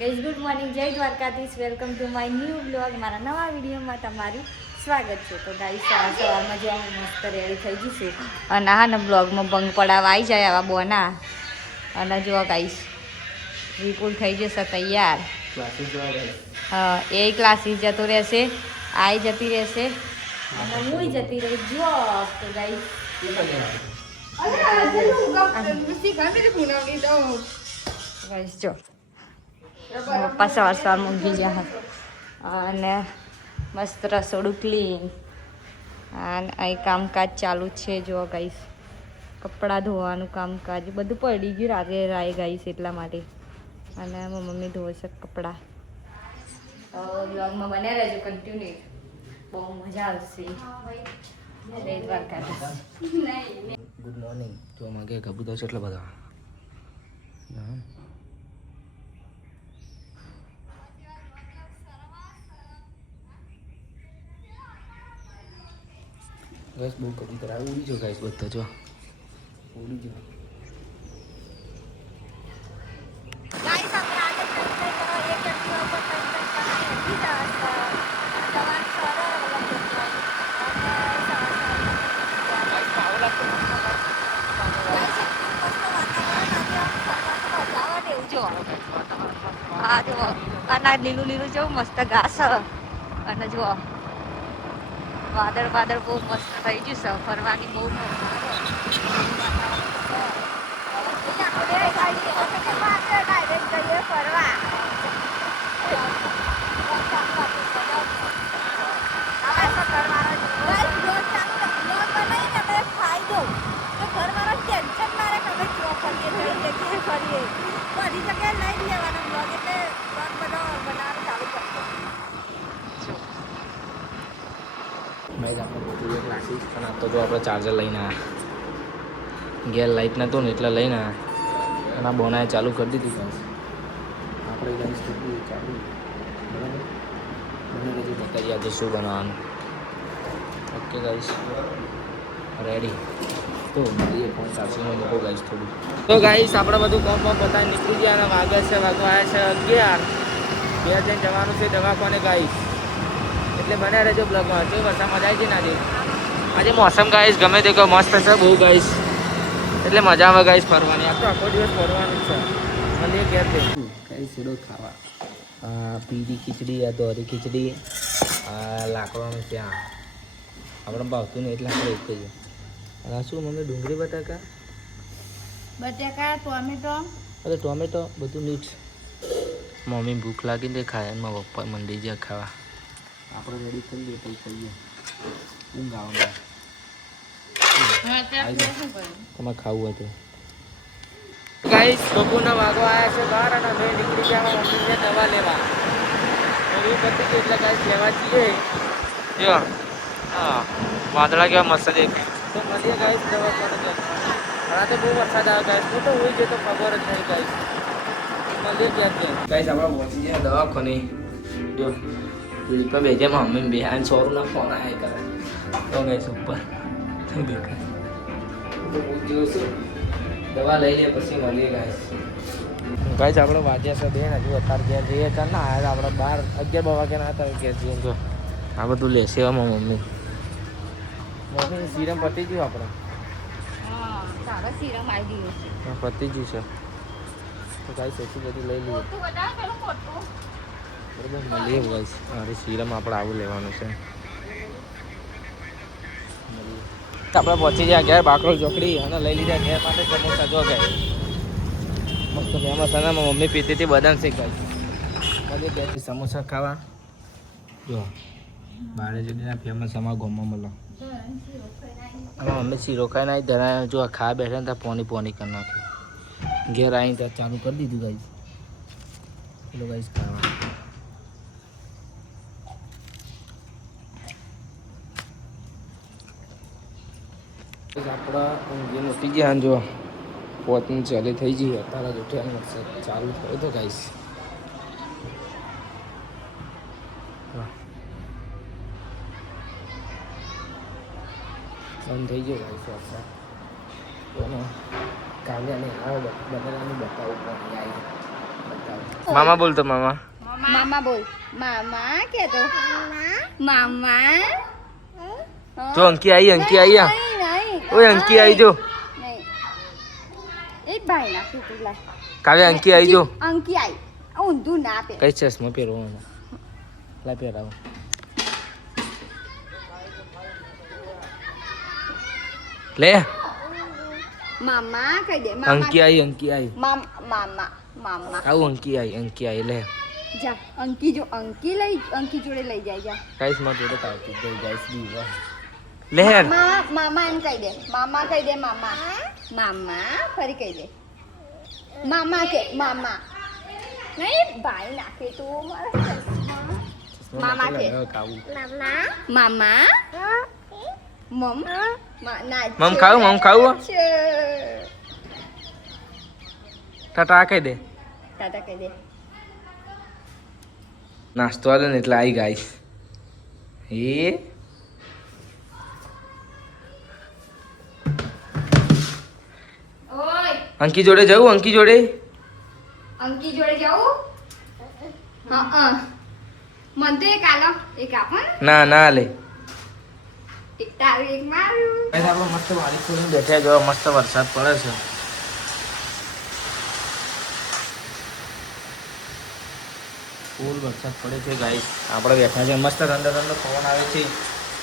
Guys good morning, જય Dwarkadhish. Welcome to my new blog. મારા નવા વિડીયોમાં તમારું સ્વાગત છે. તો ગાઈઝ સવારમાં જો હું મસ્ત રેડી થઈ જઈશું અને હા ને બ્લોગમાં ભંગ પડાવવા આવી જાય આવા બોના. અને જો ગાઈઝ વિપુલ થઈ જશે તૈયાર. હા, એ ક્લાસીસ જતો રહેશે, આઈ જતી રહેશે અને હું જતી રહી જોબ. તો ગાઈઝ જો પપ્પા સવાર મૂકી ગયા અને મસ્ત રસોડું ક્લીન અને અહીં કામકાજ ચાલુ છે. જો ગાઈસ કપડાં ધોવાનું કામકાજ બધું પડી ગયું રાતે રાય ગાઈસ એટલા માટે. અને મમ્મી ધોવે છે કપડાં. બ્લોગમાં બન્યા રહેજો કન્ટિન્યુ, બહુ મજા આવશે. જય દ્વારકાધીશ. Good morning. તો માગે કબૂતર છે એટલે બધા બસ બહુ કબૂતર આવે. ઉડી જો ગાઈસ બધા જો ઉડી જો. હા જુઓ, અને લીલું લીલું જેવું મસ્ત ઘાસ અને જુઓ વાદળ બહુ મસ્ત થઈ ગયું છે. ફરવાની બહુ ફરવા ક્લાસીસ પણ આ તો જો આપણે ચાર્જર લઈને આવ્યા. ઘેર લાઇટ નહોતું ને એટલે લઈને આવ્યા. અને આ બોનાએ ચાલુ કરી દીધી ગાઈસ. આપણે ગાઈસ કેટલી ચાલુ બરાબર મને બધું બતાવી આજે શું બનાવવાનું. Okay guys ready. તો મળીએ 5:30 મૂકો ગાઈસ થોડું. તો ગાઈસ આપણે બધું કામ બતાવી નીકળી ગયા અને વાગ્યા છે 11. ઘેર જઈને જવાનું છે દવાખાને ગાઈસ. એટલે બન્યા રહેજો બ્લોગમાં. જો વરસાદ મજા આવી છે ને આજે મોસમ ગાઈસ ગમે તે કહો મસ્ત છે બહુ ગાઈસ. એટલે મજા આવે ગાઈસ ફરવાની. આ તો આખો દિવસ ફરવાનું છે. મને ઘેર દે ગાઈસ સેડો ખાવા. પીળી ખીચડી, આ દોરી ખીચડી, આ લાકડાનું ત્યાં આપણે ભાવતું ને એટલે આપણે એક કહીએ. અને શું મમ્મી ડુંગળી બટાકા ટોમેટો. અરે ટોમેટો બધું મિક્સ. મમ્મી ભૂખ લાગી ને ખાય અને મારા પપ્પા મંડી જાય ખાવા. આપણે રેડી થઈ ગઈએ કંઈ કહીએ ઊંઘ આવવાનું. તમારે ખાવું હતું ગાઈસ. બપોરના વાગો આવ્યા છે બહાર અને અમે નીકળી ગયા મમ્મીને દવા લેવા. એવી બધી કે એટલે ગાઈસ લેવા જઈએ. જો હા વાદળા કેવા મસ્ત દેખાય. તો મળીએ ગાઈસ દવાખાને. રાતે બહુ વરસાદ આવે ગાઈસ. હું તો હોય છે તો ખબર જ નહીં ગાઈસ. મળીએ ક્યાં ગાઈસ. આપણે પહોંચી ગયા દવાખાને. જો લીપા બે જેમ મમ્મી બે અને સોરના ફોન આવ્યા કરે તો ગાઈસ ઉપર દેખાય. જોઈશું દવા લઈ લે પછી મળીએ ગાઈસ. ગાઈસ આપણે વાગ્યા છે 2 હજુ અત્યારે ઘેર જઈએ ચાલ ના આવ્યા આપણે 12-11 વાગ્યા ના હતા ઘેર જઈએ. જો આ બધું લેશે એમાં મમ્મી સિરમ પતી ગયું આપણે. પતી ગયું છે તો ગાઈસ એટલું બધું લઈ લઈએ બરાબર. મળીએ ગાઈસ. અરે સિરમ આપણે આવું લેવાનું છે. આપણે પહોંચી ગયા ઘેર બાકરોલ ચોકડી અને લઈ લીધા ઘેર માટે સમોસા. જો ગાઈસ મસ્ત ફેમસ અને મમ્મી પીતી હતી બદામ શેક ગાઈસ. મળીએ ઘેર સમોસા ખાવા. જો બારે જડીના ફેમસ અમારા ગામમાં મળો. આમાં મમ્મી શીરો ખાઈ નાખી ધરાય. જો ખાવા બેઠા ને ત્યાં પોની કરી નાખ્યું. ઘેર આવીને ત્યાં ચાલુ કરી દીધું ગાઈસ. ચલો ગાઈસ ખાવા. આપણા ઊંઘી ઉઠી ગયા જો પોતની ચાલી થઈ ગઈ. અત્યારે જ ઉઠ્યા ચાલુ થયો તો ગાઈસ. બંધ થઈ ગયો ગાઈસ. કાલે અને આવો બદલાની બતાવું પણ આવી મામા બોલ તો મામા. મામા બોલ. મામા કે તો મામા. જો અંકી આવી ઓય અંકી આવી જો. એ ભાઈ ના ફૂટલા કાવ્ય અંકી આવી જો. અંકી આવી ઊંધું ના પે કઈ ચશ્મા પહેરવાનો લા પહેરાવો. લે મામા કહી દે. અંકી આવી મામા આવું અંકી આવી લે. જા અંકી જો અંકી જોડે લઈ જાય જા. ગાઈસ માં જોડે પાર્ટી દે ગાઈસ દી લે મામા એમ કહી દે. મામા કહી દે. મામા ફરી કહી દે. મામા કે મામા નહીં ભાઈ નાખે તું મામા કે મામા મમ ખાવું ટાટા કહી દે. ટાટા કહી દે. નાસ્તો આલે ને એટલે આવી ગાઈસ. એ ઓય અંકી જોડે જવું અંકી જોડે જાવું. હા મન તો એક આલો એક આપણ ના લે. એક તારું એક મારું. આપણે મસ્ત વાડી ખોલીને બેઠા જો મસ્ત વરસાદ પડે છે. ફૂલ વરસાદ પડે છે ગાઈસ. આપણે બેઠા છે મસ્ત ઠંડો પવન આવે છે.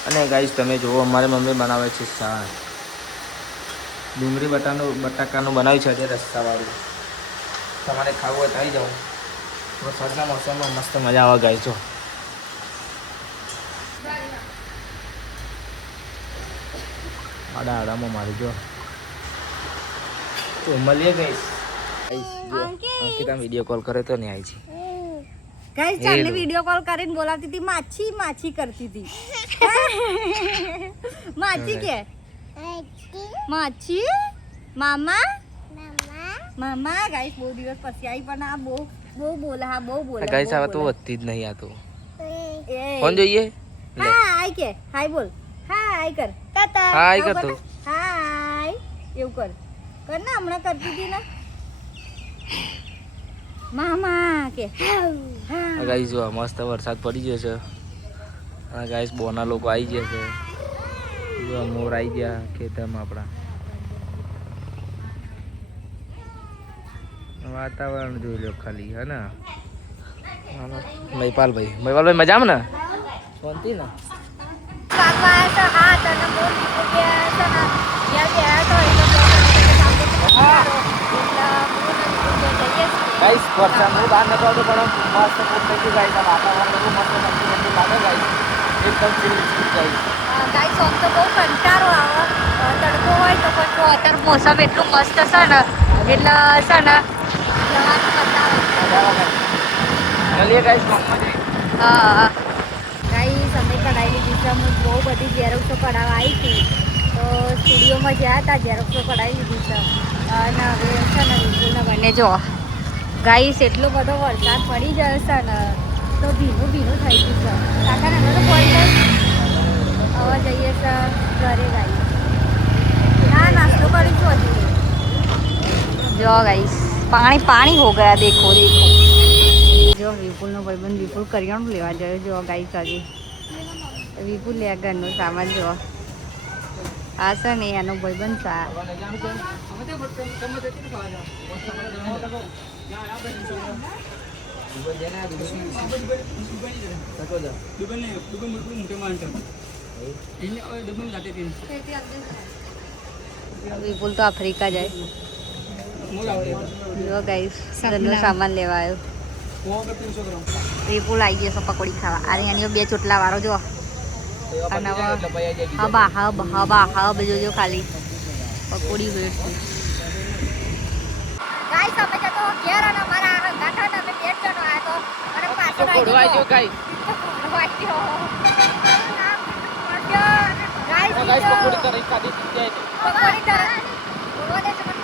અને ગાઈસ તમે જુઓ અમારી મમ્મી બનાવે છે શાક. ડુંગળી બટાકાનું બનાવ્યું છે આજે રસ્સાવાળું. તમારે ખાવું હોય તો આવી જાઓ. વરસાદના મોસમમાં મસ્ત મજા આવે ગાઈસ. જો આડામાં મારી જો તો મળીએ ગાઈસ. અંકિતા વિડીયો કોલ કરે તો નહીં આવી છે ગાઈસ. ચાલને વિડિયો કોલ કરીને બોલાવતી હતી. માછી કરતી હતી. માછી કે માછી મામા ગાઈસ બહુ દિવસ પછી આવી પણ આ બહુ બોલે. ગાઈસ હવે તો વધતી જ નહીં. આ તો ફોન જોઈએ લે. હાય કે હાય બોલ. હાય કર તાતા. હાય કર તું. હાય એવું કર ને હમણાં કરતી હતી ને મામા કે ગાઈસ જો મસ્ત વરસાદ પડી ગયો છે. આ ગાઈસ બોના લોકો આવી ગયા છે. જો મોર આવી ગયા ખેતરમાં આપણા. વાતાવરણ જોઈ લો ખાલી હે ને. મહિપાલભાઈ મજામાં ને શાંતિ ને. ગાઈસ વરસાદ હું બહાર નતો આવતો પણ મસ્ત થઈ ગયું ગાઈસ. વાતાવરણ બધું મસ્ત ઠંડી લાગે ગાઈસ. એકદમ ચીલ ગાઈસ. ગાઈસ આમ તો બહુ કંટાળો આવે. તડકો હોય તો પણ જો અત્યારે મોસમ એટલું મસ્ત છે ને એટલે છે ને જવાનું કંટાળો. ચલીએ ગાઈસ ગામમાં જઈએ. હા ગાઈસ અમે કઢાઈ લીધી છે. હું બહુ બધી ઝેરોક્સો કઢાવવા આવી હતી તો સ્ટુડિયોમાં ગયા હતા. ઝેરોક્સો કઢાવી લીધી છે અને હવે છે ને વિપુલને બંને જો ગાઈસ એટલો બધો વરસાદ પડી જાય છે ને તો ભીનું થઈ ગયું છે. કાકાને હવે તો પડી જાય. હવે જઈએ છે ઘરે ગાઈસ. હા નાસ્તો કરીશું હજી. જો ગાઈસ પાણી હો ગયા. દેખો જો વિપુલનો ભાઈબંધ વિપુલ કરિયાણું લેવા જાય. જો ગાઈસ હજી વિપુલ લે ઘરનો સામાન. જો આ છે ને એનો ભાઈબંધ છે. વિપુલ તો આફ્રિકા જાય. જો ગાઈસ ઘરનો સામાન લેવા આવ્યો. વિપુલ આવી ગયો છે પકોડી ખાવા. અરે એની બે ચોટલા વાળો જો. અને હબ જોજો ખાલી પકોડી વેચતું. ગાઈસ અમે જતો ઘેર અને મારા ગાંઠા અમે 2 જણો આયા તો અને પાછળ આવી ગયો ગાઈસ. ગાઈસ પકોડી તો રહી ખાધી પકોડી તો બોલવા દે છે મને.